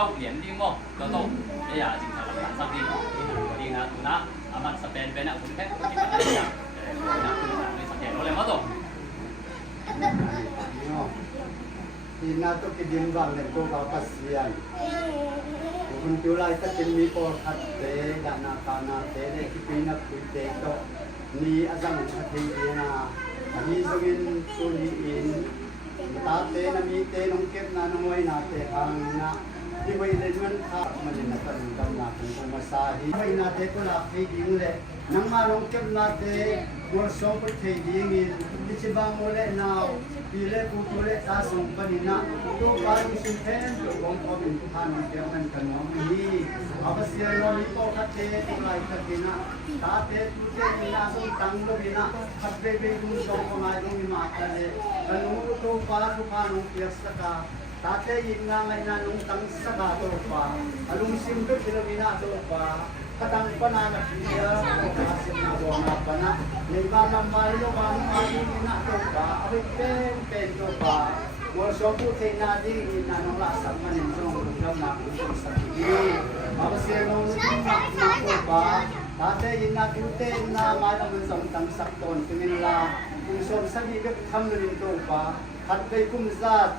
เข้าเหรียญที่มอกก็ต้องya jing salah kan sabi ni na tuna amat saben benak pun kan kita ada ya nak ni saben oleh mato ina to ke din wang den ko ka pasian kun tulai ta kin mi ko khat de da na ta na de de ki pina ku de to ni azam ka thei de na ni zongin tu ni in ta te na mi te nong kep na noi na te ang naที่ไปเล่นข้ามันจะนักการกำนัดของมาซาฮีไปนาเตก็ลาไปดิ้งเลยนังมาลงเก็บนาเตวัวสองไปเทดิ้งอินที่จะบางโมเลนาวปีเล่ปูตัวเล่ตาส่งปนินะตัวการมีสิ่งแทนตัวของพ่อเป็นผู้ทานเดียวกันกันน้องมีอาภเสียน้องมีก็ขัดเตตัวไรขัดเตนะตาเตตุเตมีนาส่งตังโลบินะขัดเบเบกุนส่งของนายต้องมีมากันเลยกันน้องตัวการผู้ทานน้องเปียสกาTate yin nga ngay na nung tang saka to pa, alung simbe kilomina to pa, katang pananap niya, kasim na buwana pa na, may mamamalo ka mong alin na to pa, awit pen to pa, mo so puti na di na nung lasang manin so nung na kung sa kili. Mapasya nung na to pa, tate yin na tute na malang song tang sakton, tingin la, kung so sabi ka kamlin to pa, at kay kumzat,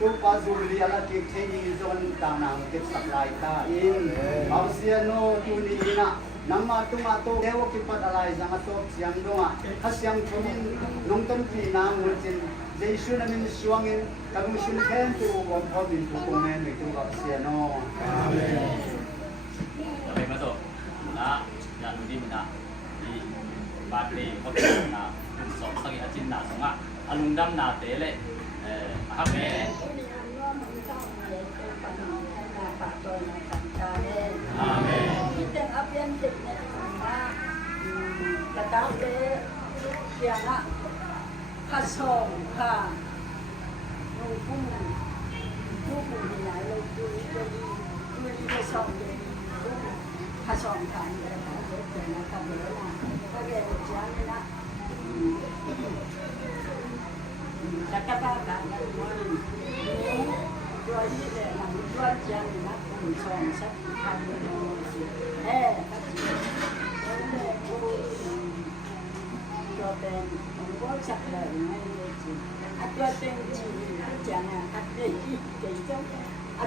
ตัวปาจูเรียละเก็บเทนีจนต่างนางเก็บสักลายตาอินเอาเสียโนตุนีนะน้ำมาตุมาโตเดวกิปัดอะไรจังมาโตเสียงดงอ่ะถ้าเสียงทุนินน้องต้นปีนางมุจินเจสุนามินสวงอินตะกุชินแค้นตัวบอมพอมินตุกุเมนในตัวเอาเสียโนอาเมนอะไรมาโตนะยานุดิมนะที่บาดเลยเขาเป็นนะสองสักอาจินนะสองอ่ะอารมณ์ดำนาเตะเลยครับแม่อาเมนที่เป็นอัพยันติดเนี่ยนะกระดาษเตะเสียงอ่ะข้าส่งค่ะลูกผู้ที่ไหนเราดูจะส่งเลยข้าส่งทางเลยค่ะเด็กนะครับเด็กนะก็แกจะเจ้าเนี่ยนะแต่ก็บ้ากันนะมันตัวที่เนี่ยหลังตัวเจ้าเนี่ยนะผมส่งสักพันเลยก็จริงแล้วเนี่ยผู้ตัวเป็นผมก็สักเลยไม่เลยจริงตัวเป็นจริงจังอ่ะเด็กที่เด็กเจ้า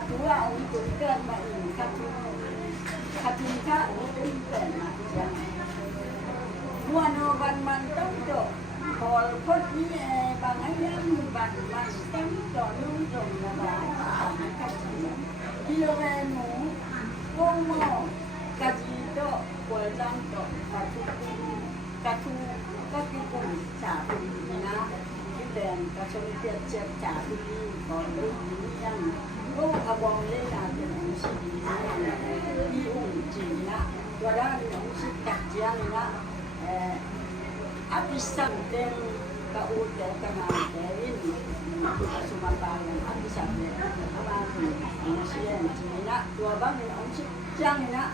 ตัวอันนี้ตัวเกิดมาเองค่ะทุนค่าอันนี้เป็นแต่มาจังหัวโนบันมันต้องจบพอพดนี้บางอันยังบันมันต้องต่อนุ่งตรงระบายค่ะกิโลแมนหมูโง่โง่กะจีโตกวยจังโตกะทุก็คือกุ้งฉาบนี่นะที่แดงกระชงเปียกเจ็บฉาบนี่ก่อนรุ่นนี้ยังลูกขบวนเล่นงานเป็นองค์สีนะที่องค์จีนะตัวด้านองค์สีกัดเจียงนะอาพิสังเต็มกะอุดเดกะนาเตรินสุมาตายังอาพิสังเต็มประมาณองค์สีจีนะตัวบ้านเป็นองค์สีจังนะ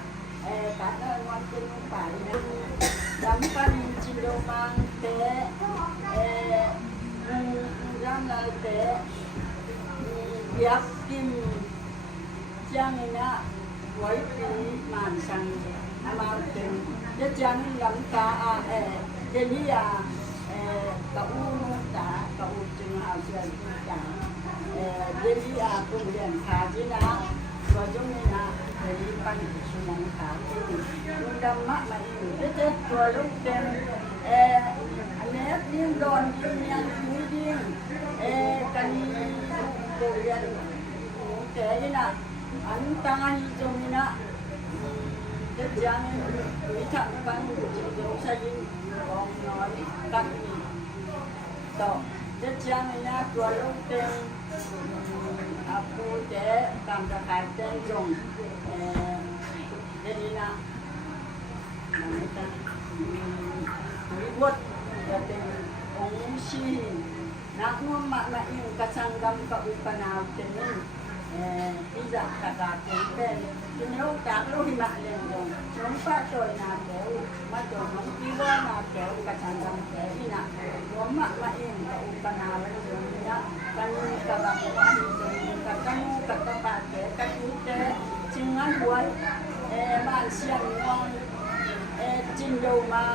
การวันเป็นป่านะจำปันจิโดมังเตรังนาเตยักกิมจังนะไว้ปีมันสังอามาเต็มจะจังหลังกาเจนียกะอูตากะอูจึงอาเซียนจางเจนียกุเรียนขาจินะตัวจงนี่นะdari pansunan kaki undang mak mayu dia tua lu dem anet nim don yang miding kani korean ke ina antangan jomina dia jangan minta bang jom sajin bong noi kan ni to dia jangan ya tua lu dem aku deh kamera kaca jong jadi nak kita buat jadi ongsi nak mak yang kasanggam ke upanau tenin tidak kata tempen ini lo tak lo himak lendong nampak tu nak tahu macam orang tiba nak tahu kasanggam ini nak mak yang ke upanau ni nak kan kawan kawan kamu kata pakai kan kita หัวบ้านเชียงมองจินโยมา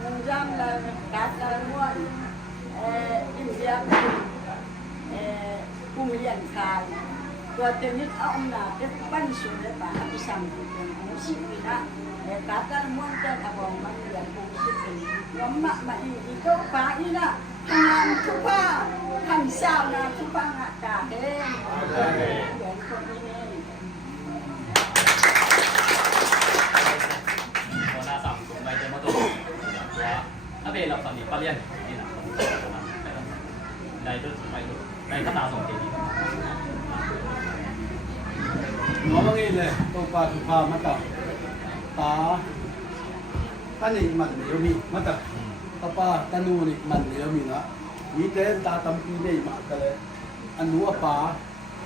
หงจังเลยกัดเลยม้วนอินเดียกุ้งเลี้ยงคายตัวเต็มนิดเอาหน้าเป็นปั้นสุดเลยป่ะที่สั่งเป็นของชิบินะกัดเลยม้วนเจ้าทบองมันเลี้ยงกุ้งชิบิน้องมาอีกก็ป่าอีน่ะทำงานทุกป้าทำเช้านะทุกป้าหากาเด้เดี๋ยวคนนี้那上总来这么多，我那边老上你八年，你哪？来都来个大送给你。 Nó mang in này, tôi qua chụp phà mất tập, tá, cái này mình nhiều mi mất tập, apa cái nu này mình nhiều mi nữa, nghĩ đến ta tâm tư này mà cái này, anh nu apa,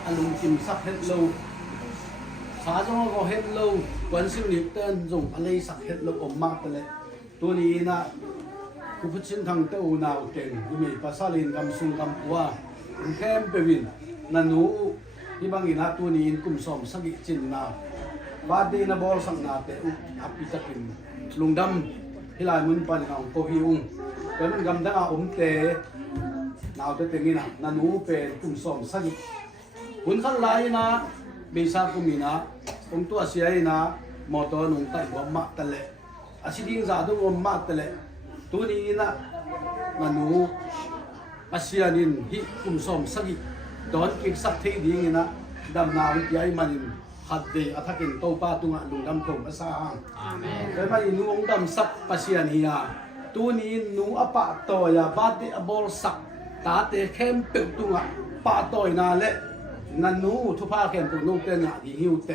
anh lùng chìm sắc hết lâu, xá trong nó hết lâu, quán siêu liệt tên dùng anh lấy sắc hết lâu ổn mát cái này, tôi này na, cứ phát sinh thằng tàu nào tiền, cứ mình phát sinh lên cầm sung cầm qua, khem bề vin, na nuที่บางอินาตัวนี้กุมสมสกิจินนาบาดีนาบอลสังนาเตอุอภิตกินลุงดำที่ลายมุนปันของโคฮิอุงแต่มันกำดังอาเตนาวเตติงินะนันูเป็นกุมสมสกิหุนขันลายนะเบซ่ากุมินะองตัวเสียนะมอตอนุงไตหัวมาตะเลอาศิดิงซาดุหัวมาตะเลตัวนี้นะนันูอาเซียนินฮิกุมสมสกิตอนกินสักทีดีงี้นะดำนาวิทยามันหัดเดอทักกินโตป้าตุงลุงดำโตมาสร้างแต่มาอินูองดำสักปัสยานียตัวนี้นูอปะโตยาบาดเดอบอลสักตาเตเข้มเปิดตุงปะโตยนาเละนันนูทุพาเข้มตุงนูเตนะดีหิวเต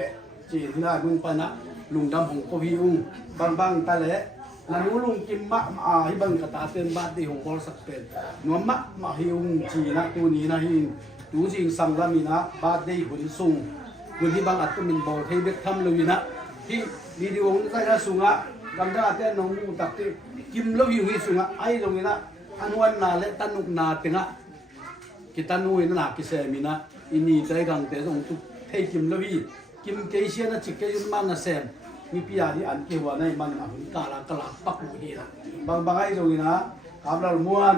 จีนได้มึงปะนะลุงดำของโคฮิอุงบางตาเละนันนูลุงกิมมะฮิบังกตาเต็นบาดเดของบอลสักเป็นนัวมะฮิอุงจีนะตัวนี้นะฮิดูจริงสังรามีนะบาดได้หุ่นสูงหุ่นที่บางอัดก็มีบ่อที่เบ็ดทำเลยนะที่ดีดีวงใส่ละสูงอ่ะกำลังแต่น้องมูตักที่กิมแล้วอยู่ที่สูงอ่ะไอ้ตรงนี้นะอันวันนาเละตันุกนาเต็งอ่ะกิตันูอินนากิเซมีนะอินนี่ใจกังเตะตรงทุกเทกิมแล้วพี่กิมเกยเชียนะจิกเกยุนมันนะเซมมีพิยาที่อันเกี่ยวในมันอ่ะหุ่นกาลากลาปักมือนี่นะบางไอ้ตรงนี้นะกำลังม้วน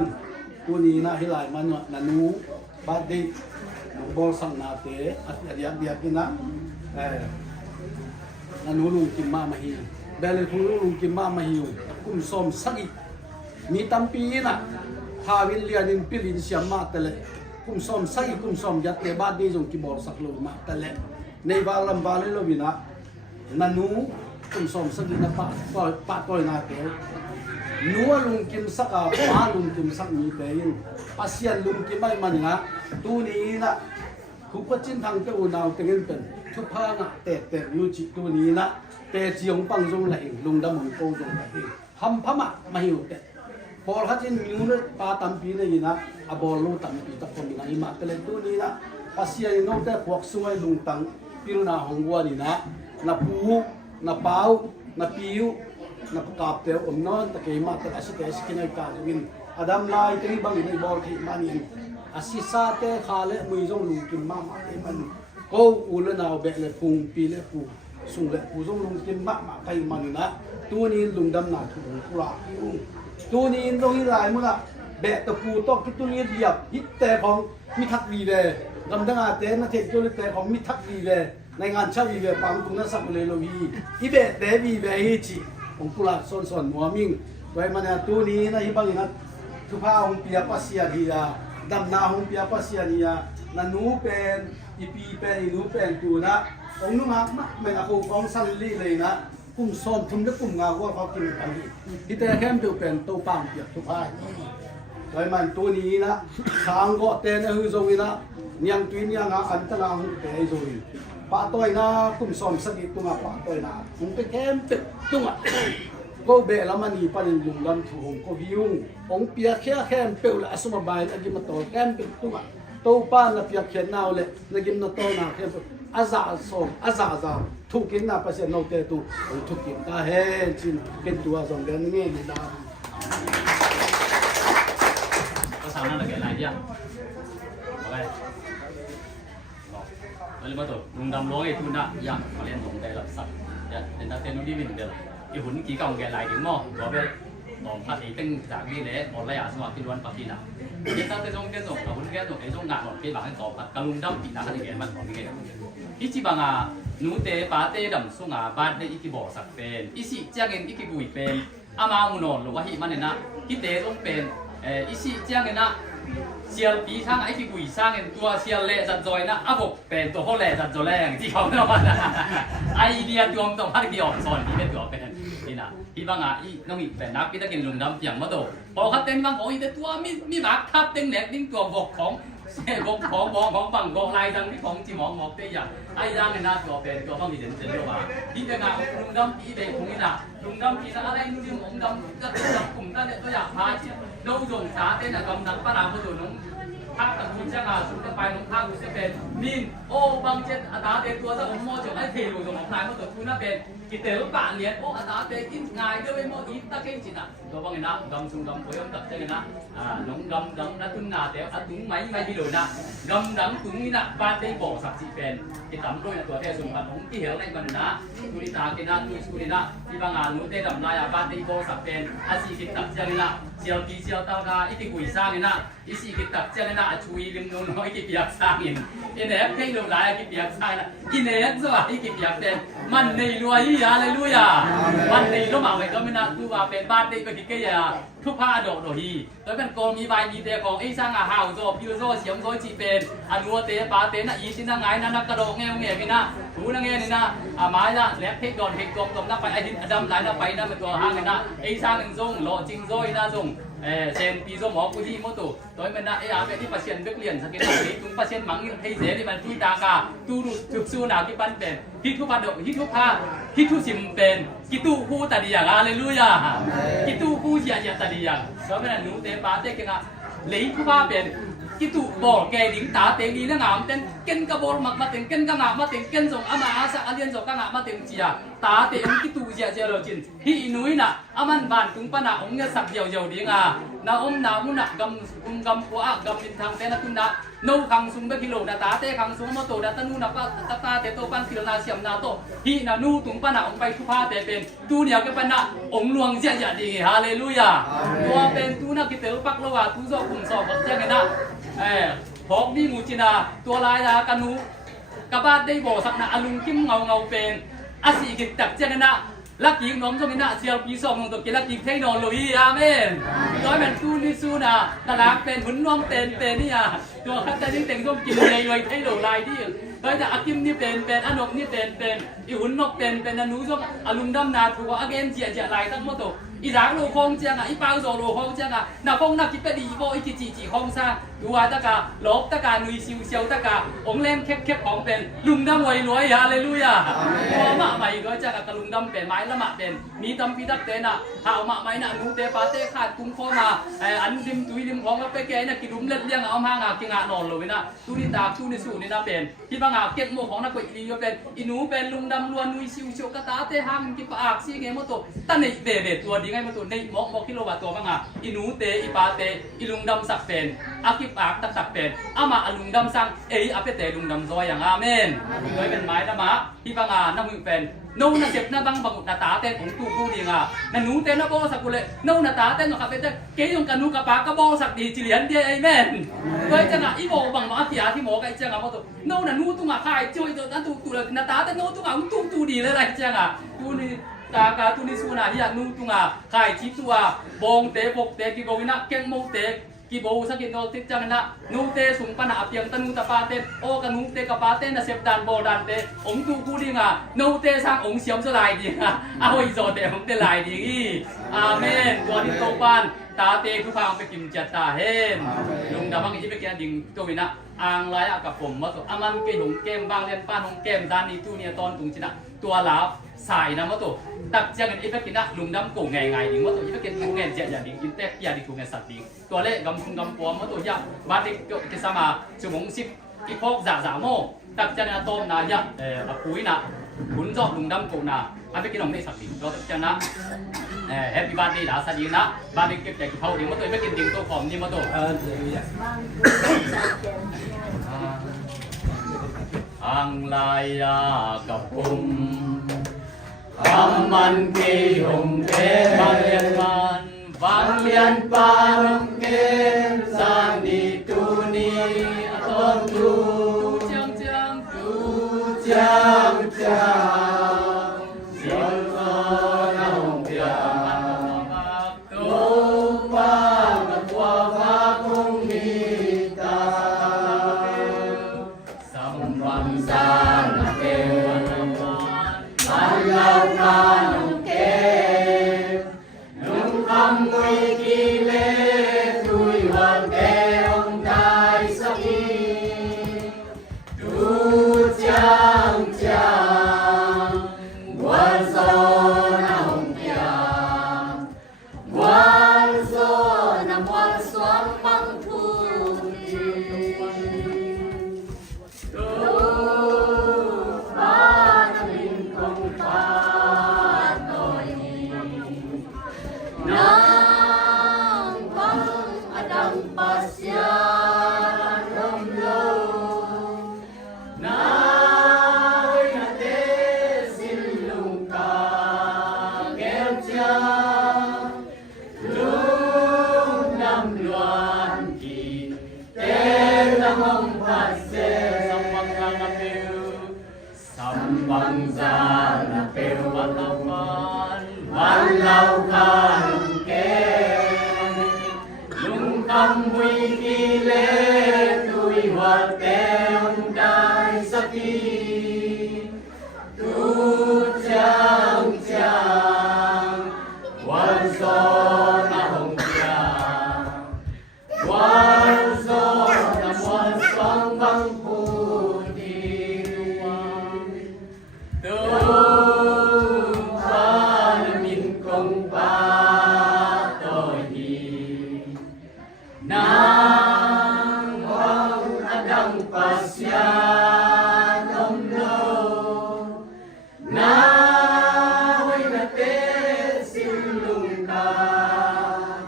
ตัวนี้นะที่ลายมันนันนูบาดดีบอลสังนาเตะอัดยาเดียกินะนันนูลุงกิมมาหิวเบลคุลุงกิมมาหิวกุมสมสักิมีตัมปีนะฮาวิลเลียนินปิลินเสียมาเตะกุมสมสักิกุมสมยัดเตะบาดดีจงกิบอลสักลูมาเตะในบาลัมบาลิโลวินะนันนูกุมสมสักินะปะต่อยนาเตะนัวลุงกิมสักป้าลุงกิมสักมีเตยอาเซียนลุงกิมไม่มันนะตัวนี้นะคุกจินทางเจ้าหนาวเต็งเป็นทุกพางะแต่ยูจิตัวนี้นะแต่จียงปังจงไหลลุงดำมันโกจงไหลทำพม่ามาหิวแต่บอลเขาจินมิวเนี่ยปาตัมปีเลยนะอะบอลลูตัมปีตะคนนะอิมาแต่เลยตัวนี้นะอาเซียนโน้ตแต่พวกสวยลุงตังพิรุณาหงวัวนี่นะนับปูนับเปานับปิวนับกาบเตออมนอนตะเกียมาตะอาศัยสกินไอการวินอดัมลายที่บังในบอลที่มันยิงอาศิษาเตะขาเละมือจงลุงกินมาเอมันก็อุลนาวเบะเละพุงปีเละปูสุงเละปูจงลุงกินมาไปมันนะตัวนี้ลุงดำหนาถูกกุหลาบตัวนี้ตรงนี้ลายมึงอะเบะตะปูตอกที่ตัวนี้เหยียบฮิตแต่ของมิทักวีเวดำดังอาเตนะเทคโนโลยีแต่ของมิทักวีเวในงานชาวีเวปังตรงนั้นสักเลยโลวีอีเบะเตวีเวฮิจิของกุหลาบส่วนหัวมิงไว้มันตัวนี้นะฮิบังนะทุพาองเปียปัสยาดียาดำนาองเปียปัสยาดียานันนูเป็นอีปีเป็นอีนูเป็นตัวนะองนุ่มหักนะไม่เอาของสันลีเลยนะกุ้งซ้อมทุ่มและกุ้งงาว่าเขากินกันที่แต่แค่ตัวเป็นตัวปังเปียกทุพาไว้มันตัวนี้นะทางก็เต้นฮือโจวินะยังตัวนี้งาอันตรายเตะโจวิป้าตัวนะกุ้งซ้อมสกิตัวป้าตัวนะผมเป็นแค่เป็ดตัวก็เบลมันอีปันลุงลำถูกก็วิวองเปียแค่เปลวละสมบัยนักกิมตัวแค่เป็นตัวตัวป้านับเปียแค่นาวเลยนักกิมตัวน่ะแค่อาซาสมอาซาทุกกินน่ะภาษาโนเตตุทุกกินตาเฮจินกินตัวสองเดือนนี่นี่นะภาษาหน้าตะเกียบอะไรเนี่ยอะไร เลยมาตัวลุงดำร้องไอ้ทุนน่ะยังมาเรียนของแต่ละสัตว์แต่ตั้งแต่นู้นที่มินเดียวไอ้หุ่นกี่กองแกลายถึงหม้อตัวเป็นตองพัดไอ้ตั้งจากนี่เลยหมดระยะสมัครที่ล้วนปากกินอ่ะที่ตั้งแต่ตรงแกส่งกับหุ่นแกส่งไอ้ตรงงานหมดที่บางให้ต่อพัดกระลุงดำปีน่ะเขาจะเห็นมันของนี่ไงที่จีบังอ่ะหนูเตะปาเตะดำส่งอ่ะบ้านได้อีกกี่บ่อสักเป็นอีสิเจ้าเงินอีกกี่กุยเป็นอามาอุนนหรือว่าหิมันเนี่ยนะที่เตะต้องเป็นอีสิเจ้าเงินนะเชียร์ปีข้างไอ้ที่กุยสร้างเงินตัวเชียร์เละจัดจอยนะอ่ะบอกเป็นตัวเขาเละจัดจอยแรงที่เขาเนาะไอเดียตัวต้องพัดเดียวสอนที่เป็นตัวเป็นนี่นะที่บางอ่ะอีน้องอีเป็นนักที่ตะกินลุงดำเพียงมาโตพอคัดเต้นบางของอีแต่ตัวมีบักคัดเต้นเน็ตดิ้งตัวบอกของบอกของบังบอกลายดังที่ของจีหมองบอกได้อย่างไอ้ยังเนี่ยนะตัวเป็นตัวต้องมีเด่นเด่นเดียวมาที่เป็นงานลุงดำปีเด็กคงนี่นะลุงดำปีนั้นอะไรนู่นนี่ลุงดำก็เป็นกลุ่มนั่นเนี่ยตัวอย่างพาจีเราส่งสาเต้นอะกำนันป้าหลานมาดูน้องถ้ากับคุณเจ้าอาสุดจะไปน้องข้าวคุณจะเป็นมินโอ้บางเจ็ดอัตราเด็กตัวถ้าผมมองจบไอ้เทลูของนายมาตัวคุณน่ะเป็นกิเตอร์ป่านเลี้ยนโอ้อัตราเด็กกินง่ายด้วยไม่มองอีตะเก่งจิตอ่ะตัวบางนะดำซุ่มดำโผล่ดำเจ้านะน้องดำนะตุ้งนาเดียวตุ้งไม่พิโรนะดำตุ้งนี่นะบ้านได้บอกสักสิเป็นที่ดำด้วยตัวเทสุนทรของที่เหี่ยวในมันนะตุลิตากินะตุสุรินะที่บางงานนู้นได้ดำนายบ้านได้บอกสักเป็นอาชีพกิจตัดเจ้านะเจียวตีเจียวตากาอีกกุยสร้างนี่นะอีสิกิตักเจ้านะช่วยลิมโนน้อยกี่ปีสร้างอินอินเอฟเพ่งลงหลายกี่ปีสร้างนะอินเอฟสวัสดีกี่ปีเป็นมันในรวยยาเลยลุยอ่ะมันในร่มเอาไว้ก็ไม่น่าตัวว่าเป็นบ้านได้ก็ที่แกอย่าทุกผ้าดอกดอกฮีแล้วเป็นกองมีใบมีเตะของไอ้สร้างอาหารโซ่พิวโซ่เสียงโซ่จีเป็นอันวัวเตะปลาเตะน่ะอีสินั่งไงนั่นนักกระโดดเงี้ยเงี้ยพี่นะหูนั่งเงี้ยนี่นะไม้ละแล้วเพ่งก่อนเพ่งกลมนับไปไอ้ดินดำไหลนับไปนั่นเป็นตัวห้างเลยนะไอ้สร้างหนึ่งทรงหล่อจริงโซ่น่าทรงเซนปีโซหมอกูที่มอตุตัวมันนะไอ้อาเป็นที่ปัจเจียนเบิกเลียนสังเกตดูตุ้งปัจเจียนมังให้เสียที่มันที่ตากาตูดูจุกซูนาที่ปันเป็นฮิทุพันดอกฮิทุผ้าฮิทุสิมเป็นกิตูคู่ตาดีอย่างอะไรรู้ยากิตูคู่เจียตาดีอย่างแล้วมันหนูเตะปาเตะกันอ่ะเลี้ยงผ้าเป็นกิตูบอกแกดิ้งตาเตะดีแล้วงามเต้นเก่งกระบอกมาเต้นเก่งกระงามาเต้นเก่งส่งอามาอาสาอาเลียนส่งกระงามาเต้นเจียตาเตะกิตูเจียเราจินที่นุ้ยน่ะอามันบานตุ้งปนาองเงี้ยสักเดียวดิ้งอ่ะนาอมนามุนักกำกัวกำมินทางเต้นตุนนะโนคังซุงเบกิโลดาตาเตคังซุงมาโตดาตานูนับตาเตโตปันกิโลนาเสียมนาโตฮีนานูตุงปนาองไปทุพาเตเป็นตูเนี่ยก็เป็นนะองลวงเจียดีฮาเลลูยาตัวเป็นตูนักกิเตลปักละว่าตูโซกุมสอบเจียกันนะพอกนี่มูจินาตัวลายนะกันูกบ้านได้บอกสักนะอลุงคิมเงาเป็นอาศิกิตักเจียกันนะลักยิงน้องจงนะเสียวปีสองของตัวกิลักยิงเทนอนลุยอาเมนร้อยเป็นตู้นี่สู้นะตลาดเป็นหุ่นน้องเป็นนี่อ่ะตัวข้าจะยิ่งแต่งส้มกินเลยเทนลายที่ร้อยจะอากิมนี่เป็นอนกนี่เป็นอีหุ่นนกเป็นอนุส้มอลุงดำนาถูกอาเกนเจียลายทั้งหมดตัวอีรักโลคงเจียงอ่ะอีปางโซโลคงเจียงอ่ะนาคงนักกินไปดีโบอีกิจีคงสร้างตัวตะกาลบตะกาหนุ่ยซิวเซียวตะกาองเล่นแคบของเป็นลุงดำรวยฮาเลลูยาตัวมาใหม่ก็จะกับลุงดำเป็นไม้ละหมาเป็นมีตำปีตักเตน่ะหามาใหม่น่ะนูเตปาเตขาดกุ้งคอมาอันริมตุยริมของไปแกน่ะกิดุมเล็ดเลี้ยงเอามากิงานอนเลยนะตู้นี่ตาตู้นี่สู่นี่น่ะเป็นที่บางเก็บโมของนักกุยลีก็เป็นอีหนูเป็นลุงดำล้วนนุยซิวเซียวกระตาเตห้ามกิปากซีเงี้ยมตัวตั้งในเบตัวดีไงมตัวในมอกกิโลวัตตัวบางอีหนูเตอีปาเตอีลุงดำสักเป็นอากิปากตักเป็นอามาลุงดำสังอาเปเตลุงดำซอยอย่างอาเมนเลยเป็นไม้ละมะที่บางนักมือเป็นโน่นเจ็บหน้าบังบังนาตาเต้ของตู้กูดีงานั่นหนูเต้นนะโบสักกุเลยโน่นนาตาเต้นหนูขับไปเต้เกี่ยงกันหนูกับปากกระโบสักดีจิเลียนเดียไอแม่นเลยจังอ่ะอีโบบังมาที่ที่หมอไก่จังอ่ะมาตัวโน่นน่ะหนูตุ้งอ่ะขายช่วยตัวนั้นตู้เลยนาตาเต้นโน่ตุ้งอ่ะตู้ดีเลยไรจังอ่ะตู้นี่ตากาตู้นี่สูนาที่อ่ะหนูตุ้งอ่ะขายชิตัวบงเตะปกเตะกิโกวินะเก่งโมเตะกิโบสักกิโนติดจังนะนูเตสุงปนาเปียงตันูตะปาเตโอกันนูเตกะปาเตนะเสพดันโบดันเตองตูกูดีงานูเตสร้างองเสียมสลายดีงาเอาอีโซเตองเตลายดีอีอาเมนตัวที่โตปานตาเตทุกทางไปกิมจัตตาเฮนลุงดามังอีไปแกดิ่งตัววินะอ่างลายกับผมมาตัวอามันเกหงเกมบางเรียนป้านหงเกมด้านนี้ตู้เนี่ยตอนตุงจินะตัวลาบสายนะมาตัวตักเจ้ากันอีไปกินนะลุงดำโกงไงดิ่งมาตัวอีไปกินกูไงเจ้าอย่าดิ่งกินแต่อย่าดิ่งกูไงสัตว์ดิ่งตัวเล่กำคุงกำปวมมาตัวยาบาดเด็กกิสมาสมองสิบอีพอกจ่าโม่ตักเจ้าเนี่ยต้มนายะปุ๋ยนะขุนจอบลุงดำโกงนะอันไปกินของในสัตว์ดิ่งตัวเจ้านะแฮปปี้บาร์ดี้ด่าสัตว์ดิ่งนะบาดเด็กเก็บใจเขาดิ่งมาตัวอีไปกินดิ่งตัวของนี่มาตัว อังลายากับปุมคำมันกีหงเกบางเลียนมันบางเลียนปารมเกสานิตูนีต้นตูจางจางตูจางจางสิงโตนาหงเปียตูปางกับวัวฟ้าคงมีตาสัมพันธ์สานเกวันมันเล่ากันเกนุ่งคำมวยกิเลสตุยวันเกองไทยสักทีดูจางจางวันโซนาหงเปียวันโซนาวันสวงมังพูดีดูฟ้านามินคงฟ้าโดยน้ำฟังอดังปัสยาลมโลนาวินาเตสิลุงกาเกลจาลุงนำลวนกีเตละมงพัสเซสัมวังกานาเปวสัมวังจานาเปววันลาวันวันลาวันเกลุงคำวิกิเลสตุยวัดเตมได้สักทีตูจางจางวันโซนาหงเปียวันโซนาวันสองบังพูดีวันตูฟ้านามินคงปาโตดีนางวังอดังปัสยาลมโลนาวินาเตสิลุงกา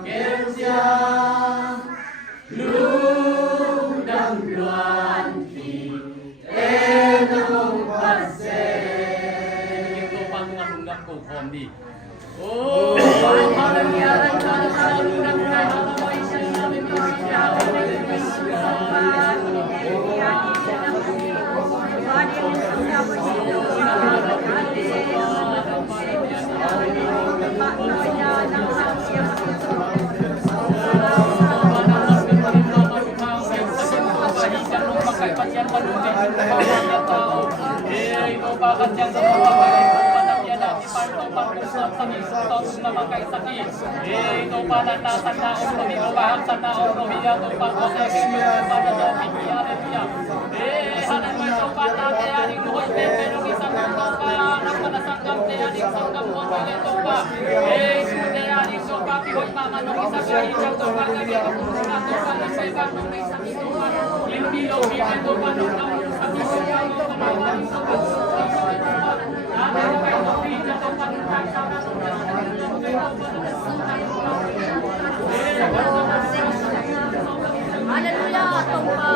เกลจาลุงดำลวนทีเตนะมงปัสเซเก็บตัวฟังงับงับกูพร้อมดีโอ้ฮาเลลูยารันตาฮาเลลูยาฮาเลลูยาชัยนามิมิสิยาฮาเลลูยาสัมมา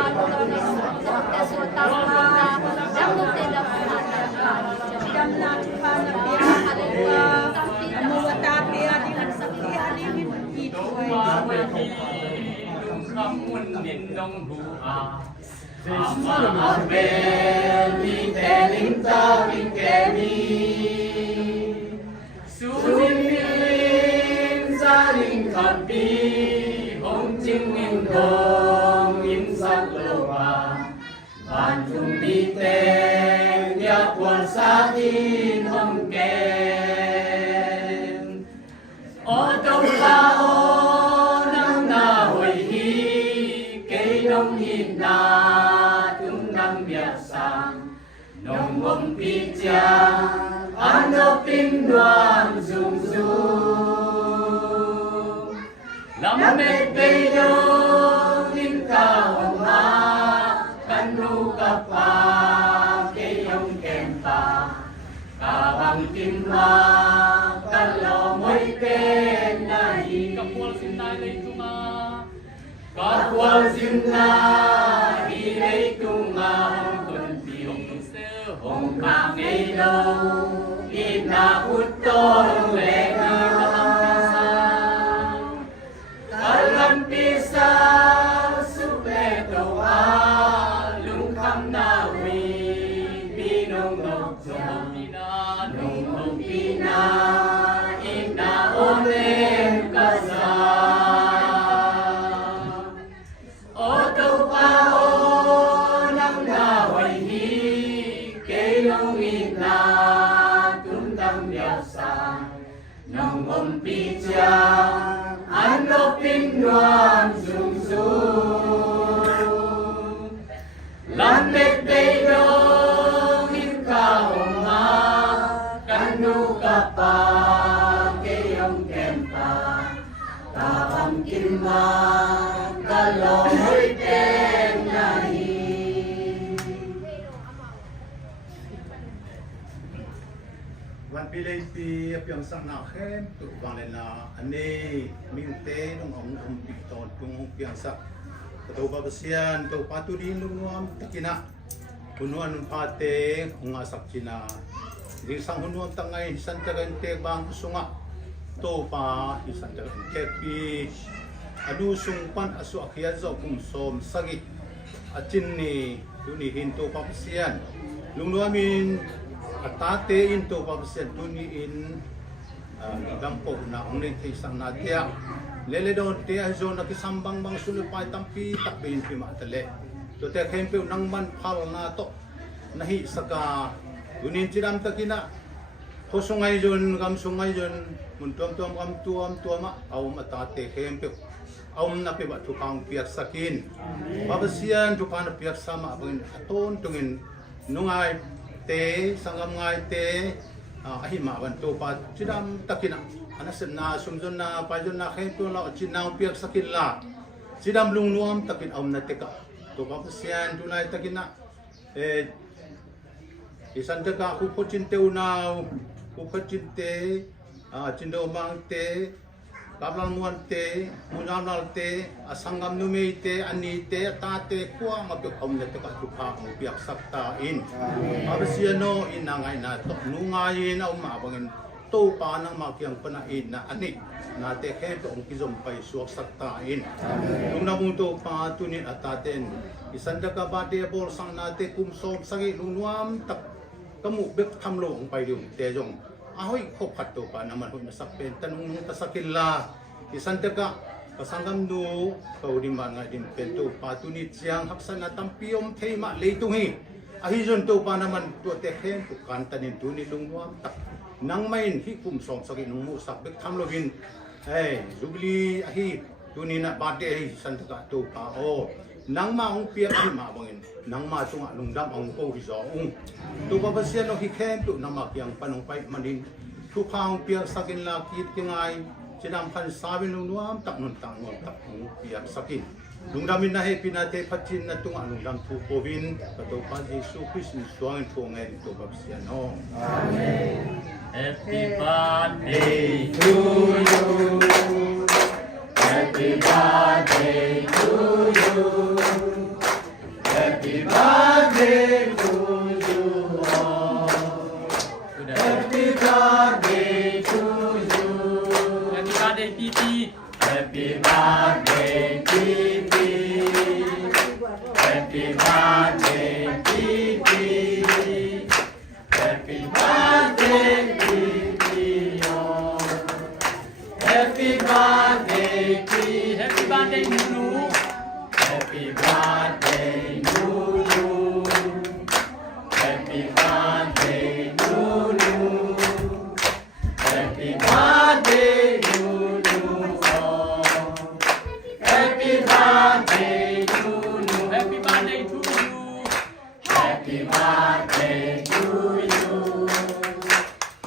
Kapwal simna, ilay tunga, hong kun piyong อินาอุตโตเลนีกัมปิสาสุเปโตวาลุงคำนาวีปีนงนกจงปีนานงนงปีนาอินาโอเลมกัสสาโอตุปาโอนังนาวัยฮีเกยงอินาตุมตัมยาสานงอมปีจาอันโลปินดวงสูงสูงลำเด็กเด็กโดหินกาหงมากันนูกะปาเกยงแกมปาตาคำกินมากะลอยเต็มนาฮีวันปีเลยปีเพียงสักนาเข้มตุวันเลนาอันนี้มีเตนองปิตอนตุงเพียงสักตัวบาบเซียนตัวปาตุดินลุงวมตะกินะหุนวันพาเตงอาสักจินาดิสังหุนวมตั้งไงสันตะกันเตบางสุงะตัวปาดิสันตะกันเทปีอดูสุงปันอสุอาขียจกุมสมสกิอจินนี่ตุนี่หินตัวบาบเซียนลุงวมินatate into pabsen tuni in dampo na ongnen ti sang natia lele don te azo na kisambang bang sulupai tampi takbin pi matale to te khempe nang man phal na to nahi saka dunin tiram takina khosungai jon gam sungai jon mun tuam gam tuama au matate khempe aum na pe ba thukang piak sakin babasian thukan piak sama bangin aton tungin nungai te sangam ngai te ahima ban to pa chidam takina anasen na sumjon na pajon na khen to la chinang piak sakin la chidam lung nuam takin om na teka to pa sian tunai takina isan teka ku pochin te unaw ku pochin te chindo mang te kablang muan te munanal te asangam numei te ani te ta te kwa mapik om na teka ku pa mo piak sakta in abasiano inangai na to nungayin au ma bangin to pa nang makyang panain na ani na te khe to ong kizom pai suak sakta in nung namu to pa tunin ataten isanda ka ba de bol sang na te kum som sangi lungwam tak kamu bek thamlo ong pai dium te jong ahoy khopat to pa naman hoy nasakpen tanong tasakilla isanda ka pasanggam nu kaudiman nga din pento patunit siyang haksan na tampiom thema leitungi ahizon to pa naman to tekhen to kantanin tuni lungwam tak nang main hi kum song sagi nung musak bek thamlovin jubli ahi tuni na bate hi santaka to pa o nang ma ong piak hi ma bangin nang ma sunga lungdam ong ko hi zong to pa basian no hi khem to na makyang panong pai manin thu khang piak sakin la kit kingai chinam khan sabin lungwam tak nun tang ngom tak piak sakin lungdamin na he pinate pachin na tunga lungdam thu povin to pa Jesu Christ ni suang thongen to basian no amen happy birthday to you happy birthday to you happy birthday to you happy birthday to you happy birthday Pipi happy birthday Pipi happy birthday Pipi happy birthday Pipi happy birthday Pipi happy birthday Nunu happy birthday Nunu happy birthday Nunu happy birthday Nunu happy birthday Nunu happy birthday to you happy birthday to you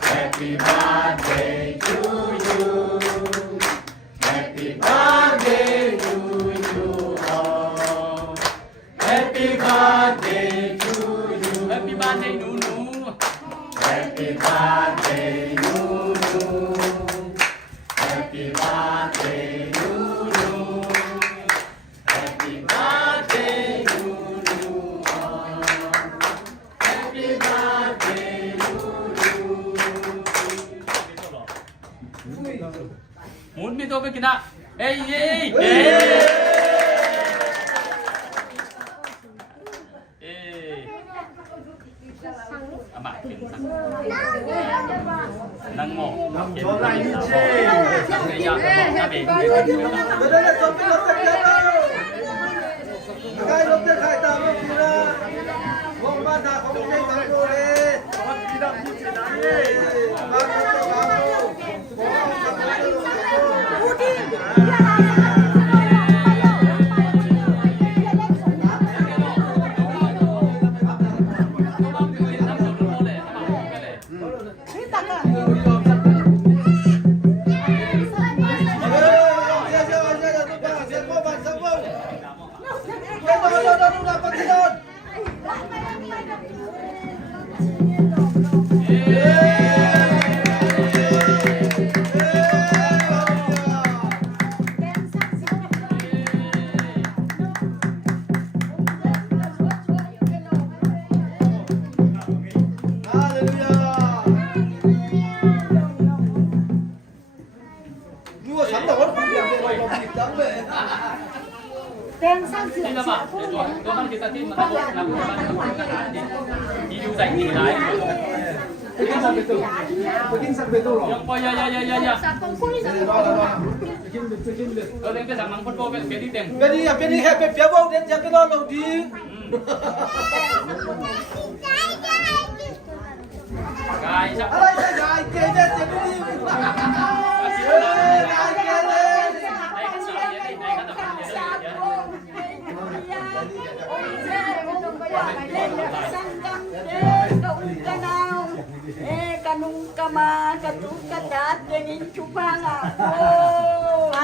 happy birthday to you happy birthday to you happy birthday to you happy birthday Nunu happy birthday Nunu happy birthday Nunu happy birthday Nunu happy birthday Nunu หุ่นมีตัวไปกินนะเอ้ยเอ้ยเอ้ยอามากินนั่งมองเห็นอะไรนี่เช่ไม่อยากจะบอกนะเบนไม่ได้จะจบไม่ได้จะใครลบจะใครตามไม่กินนะวงบ้านนาของเจ้าตังโกเลยวันที่ดับผู้ชนะเย่บ้านของเจ้าบ้านนี่ละมั้งตัวมันกินสักทีมันต้องนำมันขนาดนี้มีดูใจดีร้ายBegin sampai tu loh. Yang poya ya. Kalau yang kita mang football bedi tem. Bedi happy piabo dia jaga lo di. Guys, guys, keje jadi. Kanung kama katu kadat dengan cupanga. Oh,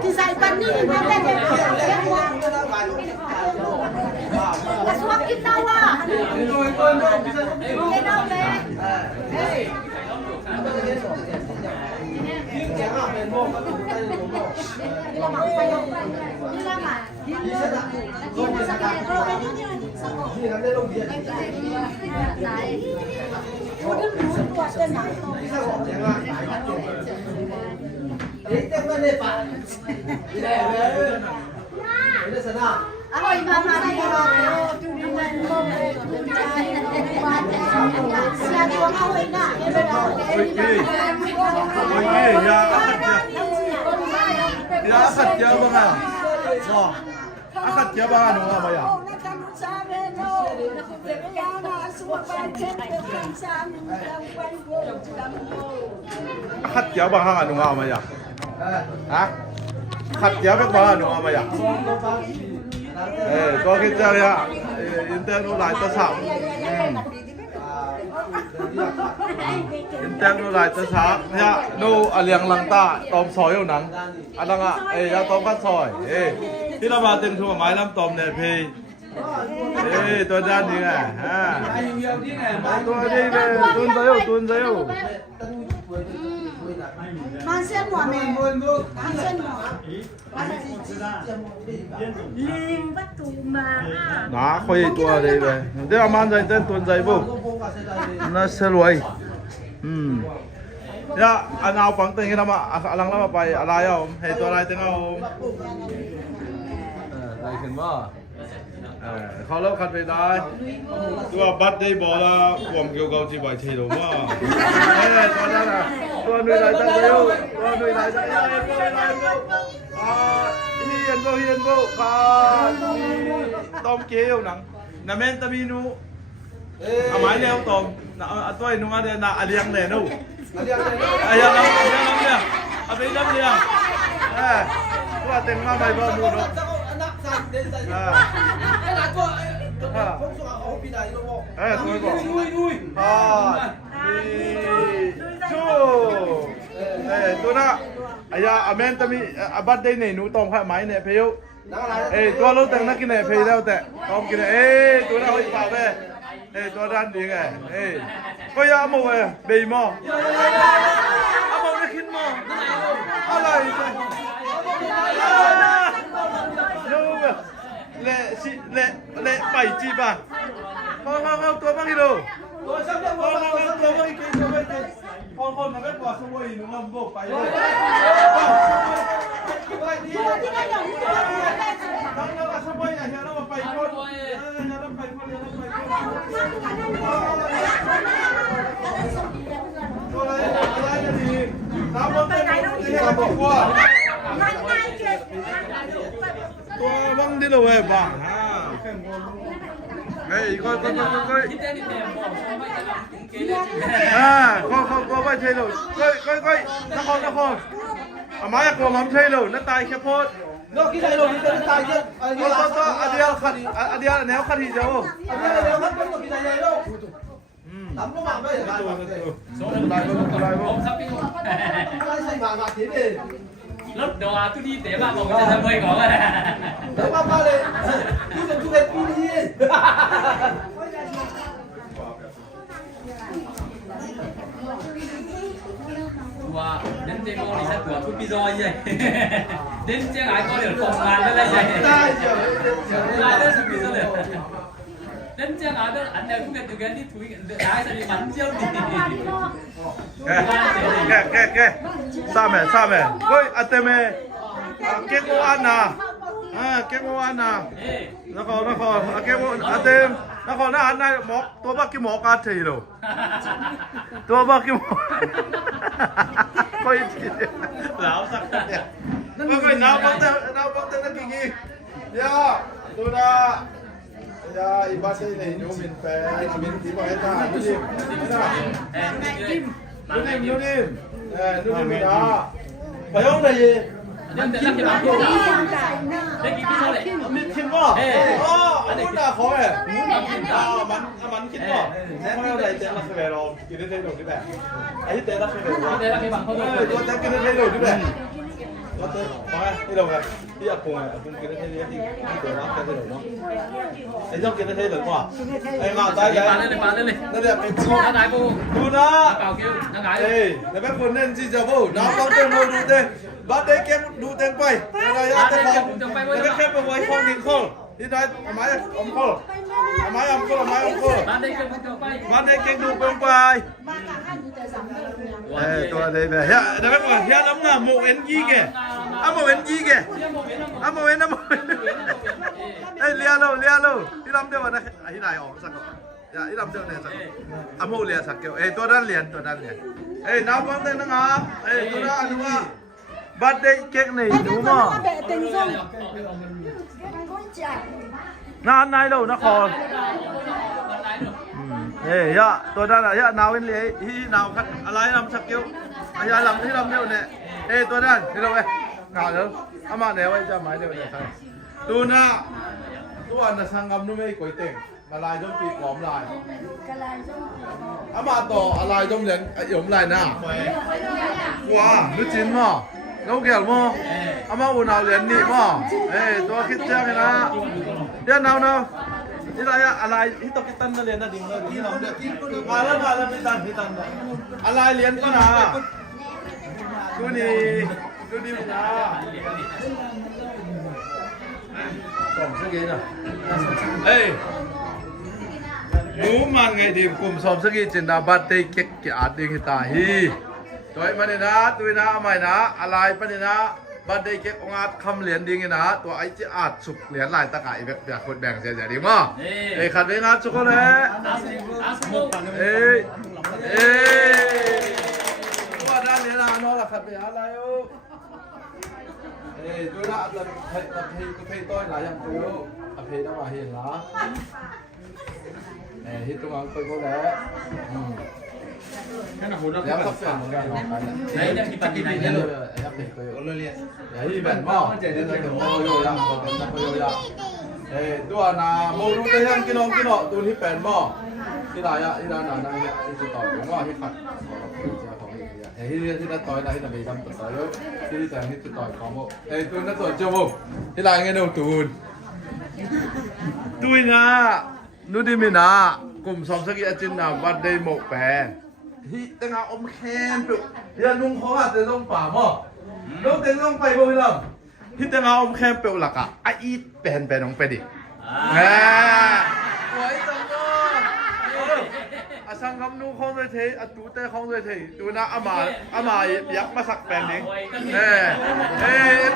kisah ikan ni mana dia? Kesuap kita wah. Ahoy mama ni Ya akad ya bang ah. Wah. Akad ya bang anu apa ya? Akad ya bang anu apa ya? Hah? ขัดเดี๋ยวไปกว่าหนูเอามาอย่างตัวคิดจะเนี่ยอินเตอร์นูหลายตัวสามอินเตอร์นูหลายตัวสามเนี่ยนูเลียงลังตาตอมซอยอยู่หนังอันนั้นอ่ะยาตอมกัดซอยที่เรามาเต็มทุ่งไม้ลำตอมเนี่ยพี่ตัวด้านนี้ไงตัวนี้เลยตุนเซลมันเส้นหัวแม่มันเส้นหัวลิงประตูมา哪可以多的呗？这样慢点，等蹲在不？那是累。呀，อันเอาฝังตึงให้เรามาอลังเรามาไปอะไรเอาให้ตัวอะไรตึงเอาได้ขึ้นบ่เขาเลิกคัดไปได้ตัวบัตรได้บ่ละความเกี่ยวกับที่ไปเที่ยวบ่ตัวนั้นน่ะตัวหน่วยไหนตั้งเดียวตัวหน่วยไหนตั้งเดียวเฮียนบ่ต้มเกี๊ยวหนังน้ำเมนตะมีนูเอาไม้เร็วต้มตัวไอ้นูมาเดี๋ยวน่ะเลี้ยงแน่นูเลี้ยงเนี่ยเอาไปเลี้ยงตัวเต็มมาใบบ่นูเนาะตัวก่อนชูตัวน่ะอเมนตะมีบัดได้เนี่ยนูต้มข้าวไม้เนี่ยเพลตัวรู้แต่นักกินเนี่ยเพลแล้วแต่ต้มกินเนี่ยตัวน่ะเขาอีกเปล่าแม่ตัวด้านดีไงก็ยาโม่เบย์โม่เอาโม่ไม่คิดโม่อะไรดูเละไปจีบอ่ะเขาตัวบ้างกี่โลตัวบ้างกี่คนมันไม่ปลอดสวยหนุ่มโบกไปเลยตั้งเราสบายอย่างนี้เราไปคนอะไรจะดีน้ำมันไปไหนต้องกินเราบอกว่าตัวบ้างที่เราบ้างค่อยเขาไม่ใช่เลยค่อยนครอามาอยากกลัวมันใช่เลยนั่นตายแค่โพดนกที่ใช่เลยนี่ตายแค่ตัวอเดียขัดอเดียแนวขัดทีเดียวอเดียแนวขัดเป็นนกที่ใช่เลยทำก็มาไม่ได้ใช่มาทีนี้รถดอทุดีเตะบ้าบอกว่าจะเมยของอะไรเดี๋ยวมาเลยทุกเด็กปีนี้ว่าเดินเจ้านี่สักตัวทุกปีซอยใหญ่เดินเจ้าไอ้ก็เดี๋ยวตกงานแล้วใหญ่ลายเดินสุดปีซะเลยเดินเจ้าไอ้เดินอันเดียวทุกเด็กกันที่ถุยได้สักทีมันเจ้าดีแกสามแม่ก็อันเต็มเก็บอันน่ะเก็บอันน่ะแล้วก็เก็บอันเต็มแล้วก็อันไหนหมอกตัวบ้ากี่หมอกอาเทียร์ตัวบ้ากี่หมอกก็อีกทีแล้วสักเนี่ยก็น้ำบังเตนั่นกี่ย่าตัวน่ะย่าอีบ้าใช่ไหมยูมินแฟนมินที่บอกให้ตาดูดินูดิมนะไปห้องไหนนั่นแต่ละที่บ้านพี่ได้กี่ปีเท่าไหร่มินคิดว่าอันนี้น่าขอมันคิดว่าไม่เอาอะไรเตะลักเวโรกินได้หนูที่แบบไอ้เตะลักเวโรที่บ้านเขาตัวเตะกินได้หนูที่แบบตัวเตะมาที่เราไงที่อากูกินได้ที่เตะลักได้หนูเนาะไอ้เจ้ากินได้หรือเปล่าไอ้มาตายเลยนั่นแหละเป็นช่วงไหนปูดูนะเก่าคิวนั่งไงแล้วแม่คนเล่นที่จะพูดน้องต้องเต้นดูเต้นบัดได้เก็บดูเต้นไปอะไรอะเต้นแล้วก็แค่ไปไว้ห้องกินข้าวที่ได้ไม้อมข้าวไม้อมข้าวบ้านได้เก็บดูไปบ้านได้เก็บดูไปตัวเดียวแบบเฮ้ยเดี๋ยวแม่ก่อนเฮ้ยน้ำงาโมเอ็นยี่แกโมเอ็นยี่แกโมเอ็นเลี้ยโลที่ลำเดียวนะที่ไหนออกสักที่ลำเดียวเนี่ยสักโมเลี้ยสักเกี่ยวตัวนั้นเลี้ยน้ำบังเต้นนะงาตัวนั้นดูว่าบัดได้เก็บนี่ดูมั้งนานไหนเรานครยะตัวนั้นยะนาวเป็นเลยที่นาวอะไรลำสักเกี่ยวอะไรลำที่ลำเดียวเนี่ยตัวนั้นที่เราไป 가요. 아마 내가 이제 많이 되고 있어요. 누나 또 안나 상감 놈이 거의 땡. 말라이 좀 삐고 엄라이. กะลายต้อง 아마 또 알라이 좀 len 엄라이 나. 와, 늦진 뭐. 너게 뭐. 아마 오나 렌니 뭐. 에이, 또 kit장이나. 야 나오나. 이라야 알라이 히토 키탄 나 렌나 딩나. 말라 미탄. 알라이 렌 거나. 누니입니다. 좀 쓰기나. 에이. Numan ngay dim kum som sagi chinda birthday cake ki ading hita hi. Toy manina tuina amai na alai panina birthday cake ongat kham lian ding na to ai chi at suk lian lai ta kai bek ya khot bang se ja di mo. Ei khat ve nga chuk le. Ei. Wa da le na no la khat ve ala yo. Ei tuina la thei toy la yang tu. A phei da wa hi la. Hít tung ống tôi có lẽ cái nào hút đó cái cà phê đấy là cái này đấy đấy bạn mò chạy đến đây cũng có rồi ạ có rồi ạ tôi là mua luôn đây ăn cái nọ tôi hít bạn mò cái này ạ cái này là cái tỏi đúng không hít phật hít đã tỏi là hít là bị đâm tỏi đó hít là hít tỏi có một tôi đã tỏi chưa một cái này nghe đầu tùn tôi nhaนู่ดิมินะกลุ่มสองสกีอาจินนาวัดได้หมกแปนฮิตั้งเอาอมแคนปุเรียนลุงเขาอาจจะต้องป่าม่อลุงเต็งต้องไปบ่พี่น้องฮิตั้งเอาอมแคนเปลวหลักอ่ะไอ้อีแปนน้องไปดิแหมสวยจังเลยอาสังคำนู้ของด้วยเทอตูเต้ของด้วยเทดูนะอามายักมาสักแปนเอง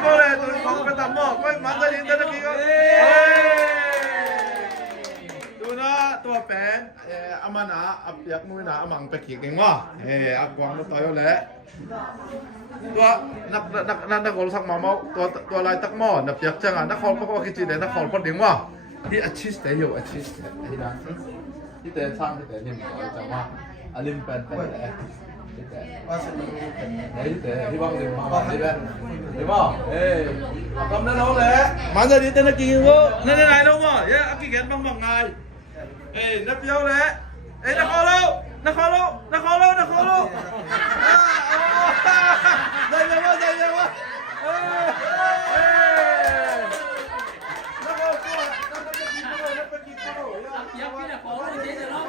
ก็เลยตัวของไปตัดหม้อไม่มันจะยิงตะกี้ก็ดูนะตัวแปนอามานะอับยักมือนะอามังไปขีดเองว่าอักวางมาต่อยแล้วตัวนักกอล์ฟสักมาเมาตัวลายตักหม้อนับยักจังอ่ะนักคอลก็ว่าคิดจีเดนักคอลพอดีว่าที่อาชีพแต่อยู่อาชีพที่นั้นที่แต่สร้างที่แต่นี่มันจะว่าอลิมเป็นแต่ว่าสนุกแต่ที่บ้านลิมมาที่แบบที่บ้านทำนั่นเอาแหละมันจะดีแต่นักกินก็นั่นไหนรู้มั้ยอักกินกันบางไงนับเยอะเลยนักคอลได้ไหมวะยักษ์นี่แหละของที่จะร้อง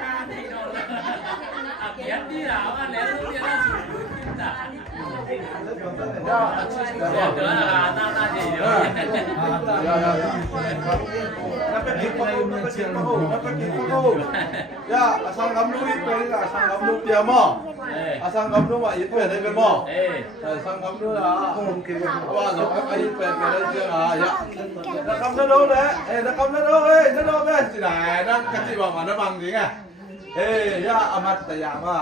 การให้นอนยักษ์นี่แหละว่าแล้วรู้ยังไงสุดขึ้นจ้ะเดี๋ยวน่าดีเยอะนับเป็นกินกูย่าอาสังกำลูกอีกเป็นอาสังกำลูกเปียหม้ออาสังกำลูกว่าอีกเป็นได้เป็นหม้อสังกำลูกอ่ะว่าเราไอ้เป็นกันได้เจ้าอ่ะย่านักกำนั่นรู้เลยนักกำนั่นรู้นั่นรู้แม่สิไหนนั่นกันที่บอกมานั่นบังจริงอ่ะย่าอมตะยามา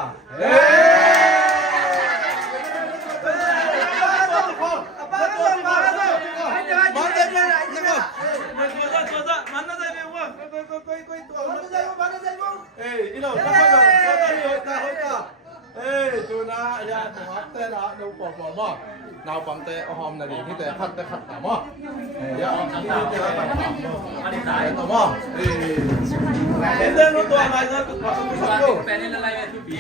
ดูนะยาตัวเต้นะดูปอดบ่นาวปังเตะหอมนาดีที่แต่ขัดตาบ่ยาอันนี้ตายตัวบ่เต้นตัวอะไรนะตัวเป็นอะไรทุกปี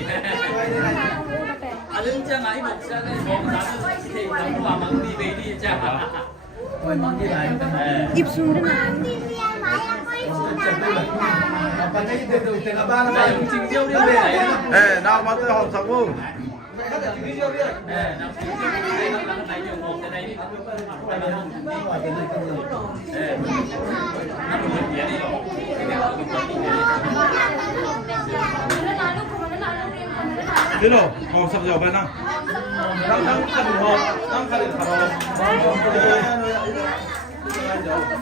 อะไรจังไงบอกจะได้บอกสามสิบที่ทำว่ามันดีไปดีจ้ะวันนี้ที่ไหนหยิบซูด้วยนะจริงเดียวเดียวเลย นาวมาเตะหอมสังมุงนี่หรอหอมสักเดียวไปนั่งขันหอมนั่งขันขันหอม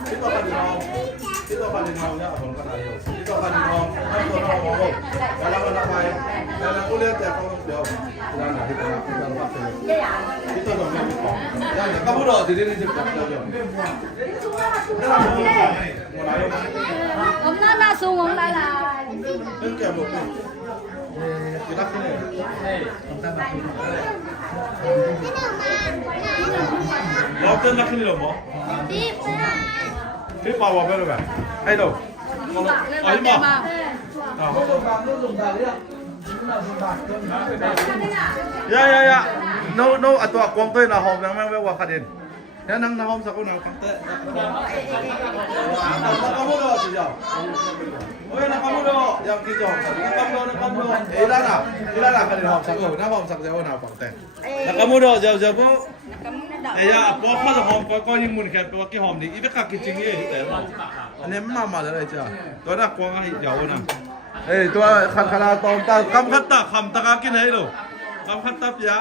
ที่ตัวขันหอมที่ตัวขันหอมเนี่ยผมก็ได้อยู่ที่ตัวขันหอมนั่งตัวหอมหอมแล้วเราไปแล้วกูเรียกแต่เขาเดียวนั่นแหละที่ตัวขันที่ตัวหอมเนี่ยมีของนั่นแหละก็พูดออกทีนี้จะจับเดียวผมน่าสูงผมได้ละเรื่องแก่หมดเลยกี่นักเนี่ย 깜짝 낙하리로 뭐? 그 봐봐 그러면 아이도 얼마? 야야야 no 아또 광도에 나 홈 양명 왜 와카딘 야 nang na home sa ko na kante nakamulo siya oy nakamulo yang kijo nakamulo ilana kanin home sa ko na home sa ko na pangte nakamulo jaw po ya po ko sa home ko yung mun kaya po ki home ni ibe ka ki jingi te ane mama le ja to na kwang ai yaw na to khala tom ta kam khatta kham ta ka kin hai lo kam khatta pya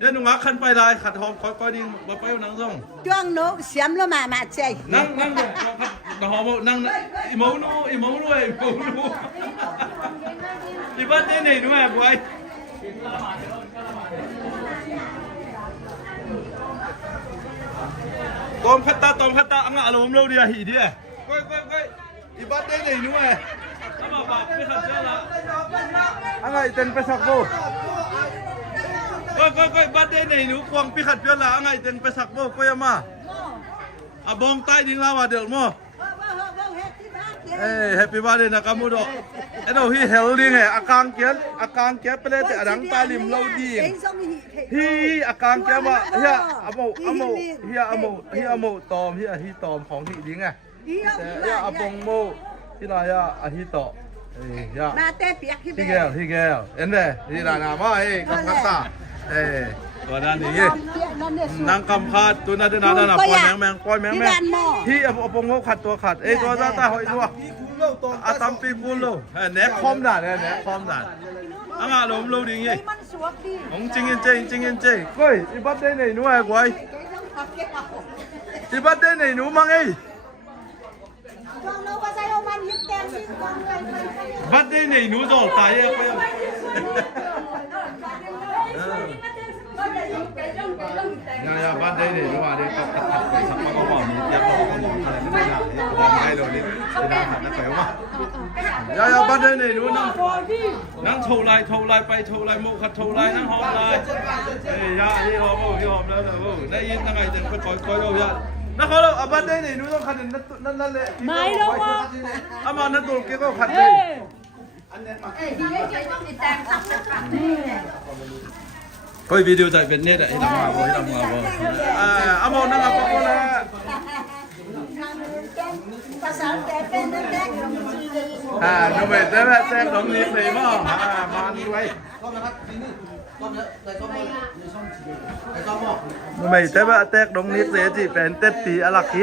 เนี่ยหนูงักขันไปได้ขัดหอมค่อยๆดิ้งบ่ไปนั่งซ่อง ช่วงนู้เสียมแล้วมาใจ นั่งหอมนั่งอีโมนูอีบ้านไหนหนูแอบไว้ตอมขัดตาอ่ะอารมณ์เราดีอ่ะหีดีอ่ะก้อยอีบ้านไหนหนูแอบถ้ามาปากไม่ขัดเจ้าละอะไรเต้นไปสักโบก้อยบ้านไหนหนูควงพี่ขัดเพื่อนละอะไรเต้นไปสักโบก้อยมาอ่ะบองใต้ดิ้งลาวะเดี๋ยวมั้งแฮปปี้บาร์เดย์นะกัมมูดอกไอ้เราฮีเฮลดิ้งไงอากางเกียไปเลยแต่ดังตาลิมเราดีฮีอากางเกียมาเฮียอโมตอมฮีตอมของฮีดิ้งไงแต่เฮียอปงโมที่เราฮีต่อเฮีย มาเตะเปียกที่ ฮีแกลเอ็นเด้ฮีลานามากับกัตตาตัวนั้นนี่นางกำขาดตัวนั้นน่ะปล่อยแมงที่อปงโมขัดตัวขัดตัวตาหอยตัวอาตามปีกุลโลแหนคอมด่าเนี่ยแหนคอมด่าอ่ะลมโลดิ้งยี่ของจริงก้อยอีบัดได้ไหนหนูไอ้ก้อยอีบัดได้ไหนหนูมั่งไอ้บัดได้ไหนหนูโดนตายอ่ะก้อยเนี่ยบัดได้ไหนหนูอ่ะเด็กกับไปสักพักก็บอกมีเดี๋ยวก็มองอะไรไม่ได้ให้เราดิได้หันนักเตะว่าบัดได้ไหนหนูนั่งโชว์ลายไปโชว์ลายโมขัดโชว์ลายนั่งหอมลายที่หอมแล้วได้ยินยังไงจะไปคอยเอาอย่านักเขาเราบัดได้ไหนหนูต้องขัดนั่นเลยไม่หรอกว่าอามานั่นตัวเกี่ยวกับขัดเลยก็วิดีโอจากเป็นเนี่ยไอ้ทำมาบ่อาโมนั่งกับพ่อแล้วภาษาแต่เป็นแรก nó về tới là xem đóng nhịp này mà mà đi quay mày tới bữa tết đóng nhịp gì chỉ phải tết tí à lạc gì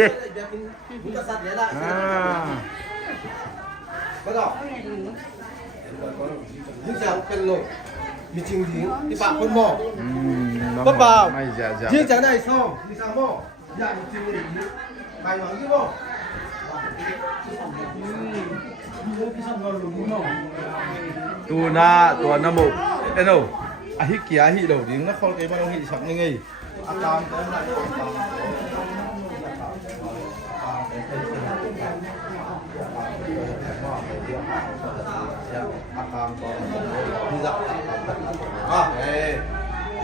bắt đầu những dạng cần lộ bị trình diễn thì bạn con mỏ bắt vào riêng cái này sau thì sao mỏ dạng trình diễn bài nói như mỏ tu na tua na mo eno a hi kia hi lo ding na khol ke ba lo hi sak ni ngai a kam te na a kam ko ni da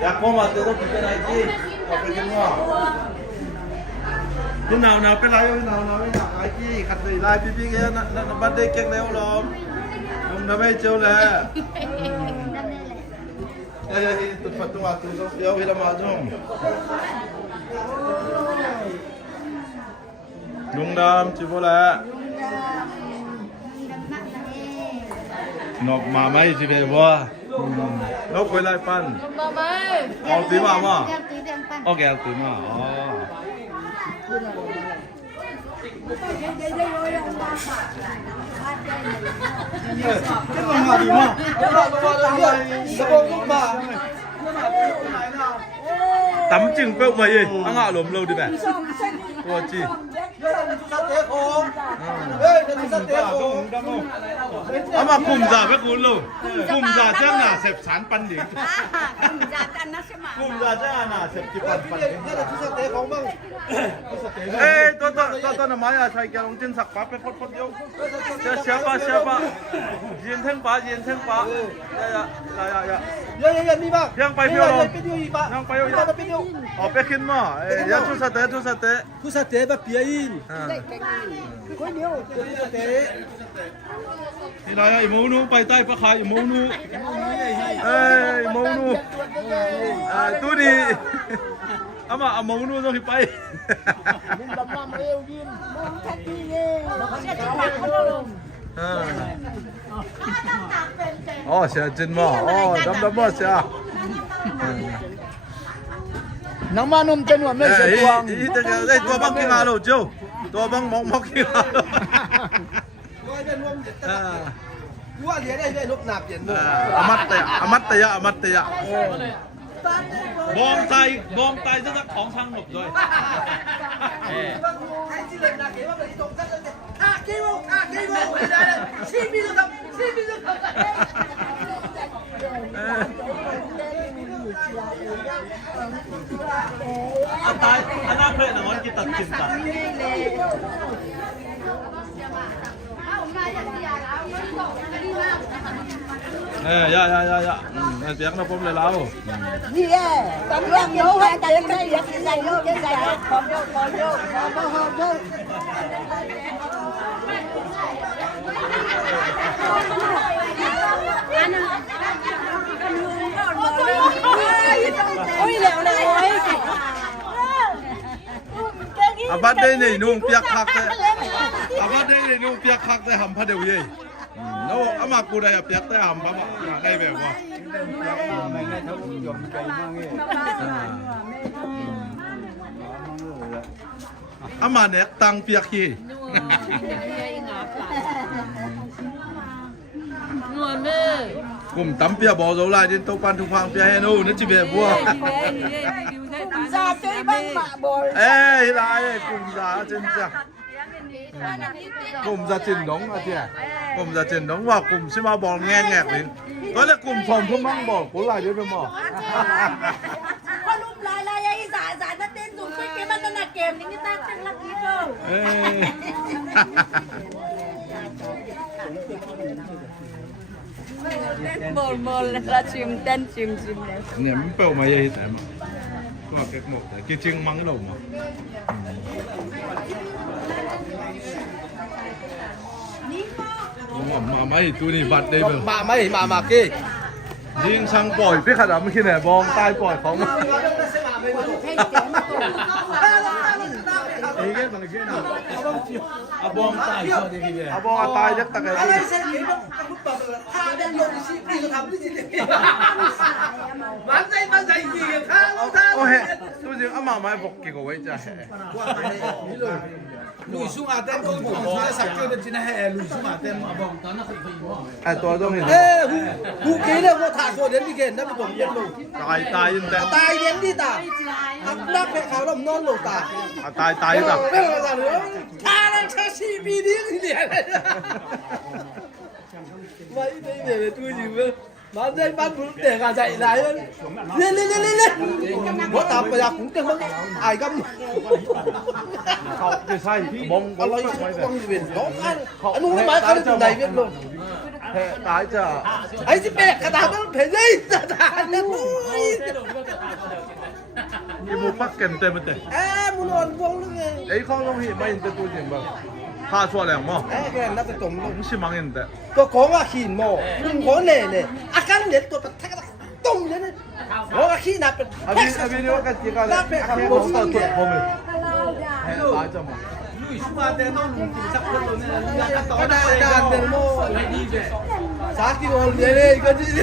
ya ko ma te do ke nai ji ko pe ke moที่หนาวเป็นไรหนาวไอ้กี้ขัดสีลายพี่แกนั่นบัดเด็กแกงแล้วลมมึงทำให้เจ้าแหละเฮ้ยตุ่นฝัดตัวตุ่นเดียวให้เรามาจ้องลุงดำจิบแหละนกมาไม่จิบเลยว่านกคุยไรปั้นเอาตีมาโอเคเอาตีมาอ๋อtắm chừng cậu mày anh ạ lồm lâu đi mẹ ตัวจี sa te khong ê cái sa te khong ama kum za be kun lu kum za chang na sep san pan ding kum za chang na sep ki pan pan ding cái là sa te khong bang ê tôi là máy à thầy kia long chân sặc phá pe phốt phốt yêu xéo ba yên thanh ba ya mi bang yang pai phiêu long biết yêu ba yang pai yêu ba biết yêu ở pe kinh mà ya thu sa tế thu sa te ba pia in có điều sa te thì này mẫu nu bay tay phát khai mẫu nu ê mẫu nu tôi đi ama mẫu nu rồi bay mong thắt đi sẽ chân mà đâm mà sẽ nang manom chân wa me se tuang đây tua băng kia nào đâu tua băng mọc kia coi bên luôn Gua lihat đây lúc nạp tiền mua. amat taya bom tay rất làของทั้งหมดเลย anh đang phê là món kia tật chìm tật dạ tiếng nó cũng lấy lâu gì à tao đang vô hay tiếng cái gì vô cái gì còn vô ôi lẹo này bắt đây này nung piak khắc đấy bắt đây này nung piak khắc đấy hầm phát đều gì nó mà cô đây piak đấy hầm bám đây về qua mà nè tăng piak gì cùng tắm bia bỏ dấu lại đến tàu pan thùng hoàng bia heno nó chỉ về vua ra chơi băng mạ bồi ê lại cùng ra trên cha cùng ra trên đống à chị cùng ra trên đống và cùng xem mà bò nghe nhạc đến đó là cùng phòng không mang bỏ cố lại đấy mà con lúc lại ấy giải nó tên dùng cái băng nó là kèm những cái ta chẳng là gì đâu mol là chìm tên chìm này niệm bèo mà vậy tại mà có cái một cái chân măng cái đầu mà mà mấy tôi đi vặt đây mà mà kia riêng sang bỏi biết khả năng khi này bong tai bỏi phóng bong tai cho đi kìa bong tai rất tắc cái ôi tôi chỉ ăn mà mai bọc cái cái vậy chứ lùi xuống à tên con của nó sạch cho nên chỉ là hè lùi xuống à tên mà bong tôi đâu hiểu ê hú kí là có thả rồi đến đi kèn nó bị bong yên luôn tai yên tệ tai đến đi ta đáp phải khảo đồng non lột ta tai ta bây giờ là nữa ta đang chơi CP điếng gì này vậy để tôi gì bán dây bán bún để gà dậy lại lên có tạm bây giờ cũng tiếng mất ai găm không thì sai bong có lấy bong gì biển đó anh muốn nói cái từ này biết luôn tái chả ấy chứ mẹ cả tao nó phải dây ta lên cái mua phát kèm tên mất muốn ăn bong luôn ấy không không hiện mấy tên tôi nhìn bằng pha xua lẻng mà cái nó phải tổng cũng xí mang hiện tại có à khi mà có nè cái này tôi phải thay tung lên có khi nào phải abi nó cái gì cái cái món tao tuột không mình tái cho mà cái đàn đàn mô giá kilo lên đây cái gì